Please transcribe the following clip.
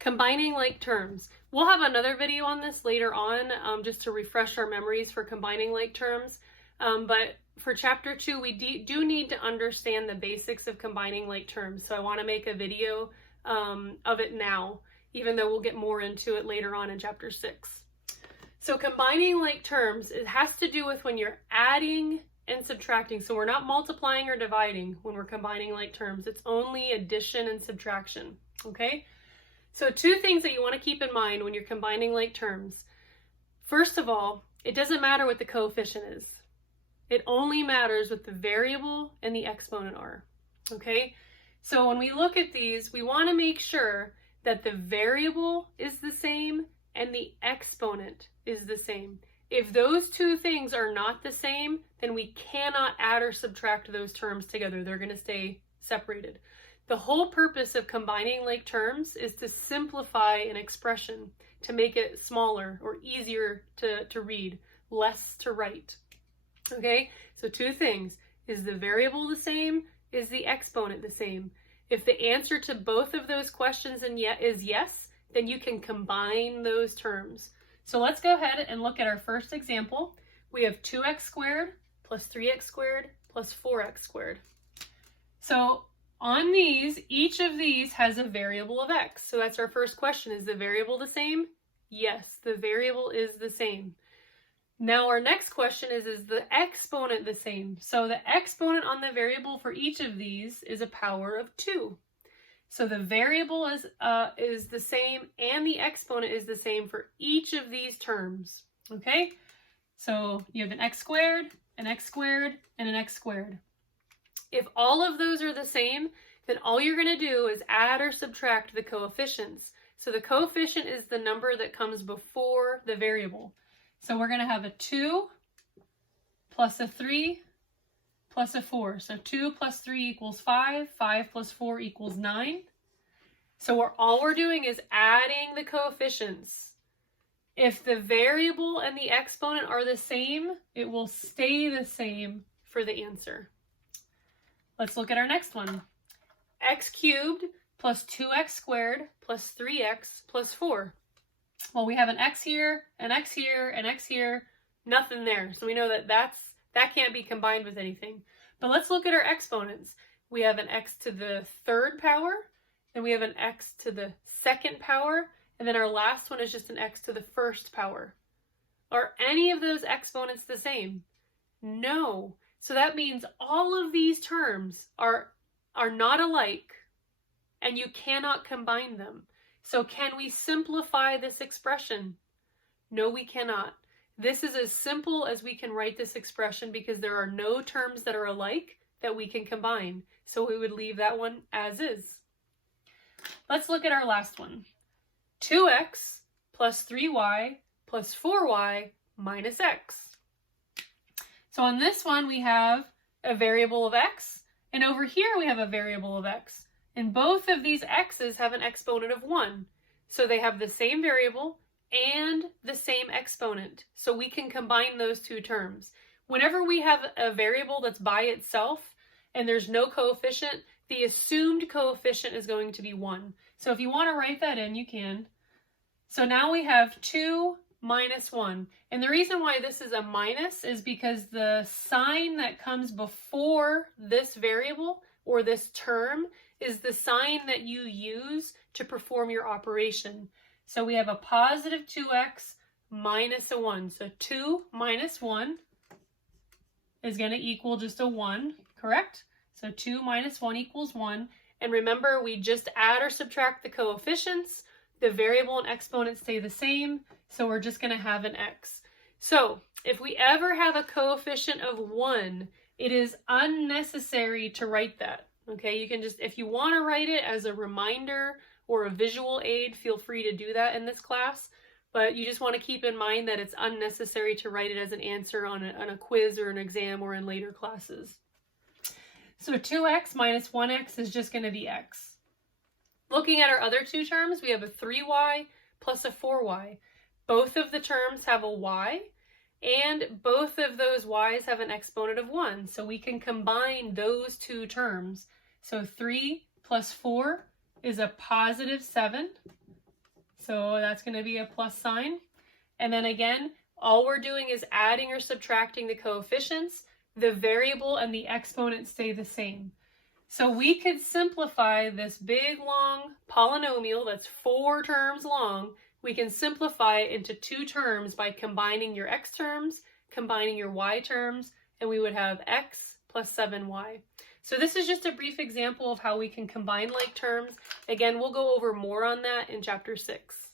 Combining like terms. We'll have another video on this later on, just to refresh our memories for combining like terms. But for chapter 2, we do need to understand the basics of combining like terms. So I want to make a video of it now, even though we'll get more into it later on in chapter 6. So combining like terms, it has to do with when you're adding and subtracting. So we're not multiplying or dividing when we're combining like terms. It's only addition and subtraction, okay? So 2 things that you want to keep in mind when you're combining like terms. First of all, it doesn't matter what the coefficient is. It only matters what the variable and the exponent are, okay? So when we look at these, we want to make sure that the variable is the same and the exponent is the same. If those 2 things are not the same, then we cannot add or subtract those terms together. They're going to stay separated. The whole purpose of combining like terms is to simplify an expression, to make it smaller or easier to read, less to write. Okay, so 2 things. Is the variable the same? Is the exponent the same? If the answer to both of those questions is yes, then you can combine those terms. So let's go ahead and look at our first example. We have 2x squared plus 3x squared plus 4x squared. So on these, each of these has a variable of x. So that's our first question. Is the variable the same? Yes, the variable is the same. Now our next question is the exponent the same? So the exponent on the variable for each of these is a power of 2. So the variable is the same and the exponent is the same for each of these terms, okay? So you have an x squared, and an x squared. If all of those are the same, then all you're going to do is add or subtract the coefficients. So the coefficient is the number that comes before the variable. So we're going to have a 2 plus a 3 plus a 4. So 2 plus 3 equals 5. 5 plus 4 equals 9. So all we're doing is adding the coefficients. If the variable and the exponent are the same, it will stay the same for the answer. Let's look at our next one. X cubed plus 2x squared plus 3x plus 4. Well, we have an x here, an x here, an x here, nothing there. So we know that can't be combined with anything. But let's look at our exponents. We have an x to the 3rd power, then we have an x to the 2nd power, and then our last one is just an x to the 1st power. Are any of those exponents the same? No. So that means all of these terms are not alike, and you cannot combine them. So can we simplify this expression? No, we cannot. This is as simple as we can write this expression because there are no terms that are alike that we can combine. So we would leave that one as is. Let's look at our last one. 2x plus 3y plus 4y minus x. So on this one, we have a variable of x, and over here we have a variable of x. And both of these x's have an exponent of 1. So they have the same variable and the same exponent. So we can combine those 2 terms. Whenever we have a variable that's by itself and there's no coefficient, the assumed coefficient is going to be 1. So if you want to write that in, you can. So now we have 2 minus 1. And the reason why this is a minus is because the sign that comes before this variable or this term is the sign that you use to perform your operation. So we have a positive 2x minus a 1. So 2 minus 1 is going to equal just a 1, correct? So 2 minus 1 equals 1. And remember, we just add or subtract the coefficients. The variable and exponent stay the same. So we're just going to have an x. So if we ever have a coefficient of 1, it is unnecessary to write that. Okay, you can just, if you want to write it as a reminder or a visual aid, feel free to do that in this class. But you just want to keep in mind that it's unnecessary to write it as an answer on a quiz or an exam or in later classes. So 2x minus 1x is just going to be x. Looking at our other 2 terms, we have a 3y plus a 4y. Both of the terms have a y, and both of those y's have an exponent of 1. So we can combine those 2 terms. So 3 plus 4 is a positive 7. So that's going to be a plus sign. And then again, all we're doing is adding or subtracting the coefficients. The variable and the exponent stay the same. So we could simplify this big, long polynomial that's 4 terms long. We can simplify it into 2 terms by combining your x terms, combining your y terms, and we would have x plus 7y. So this is just a brief example of how we can combine like terms. Again, we'll go over more on that in chapter 6.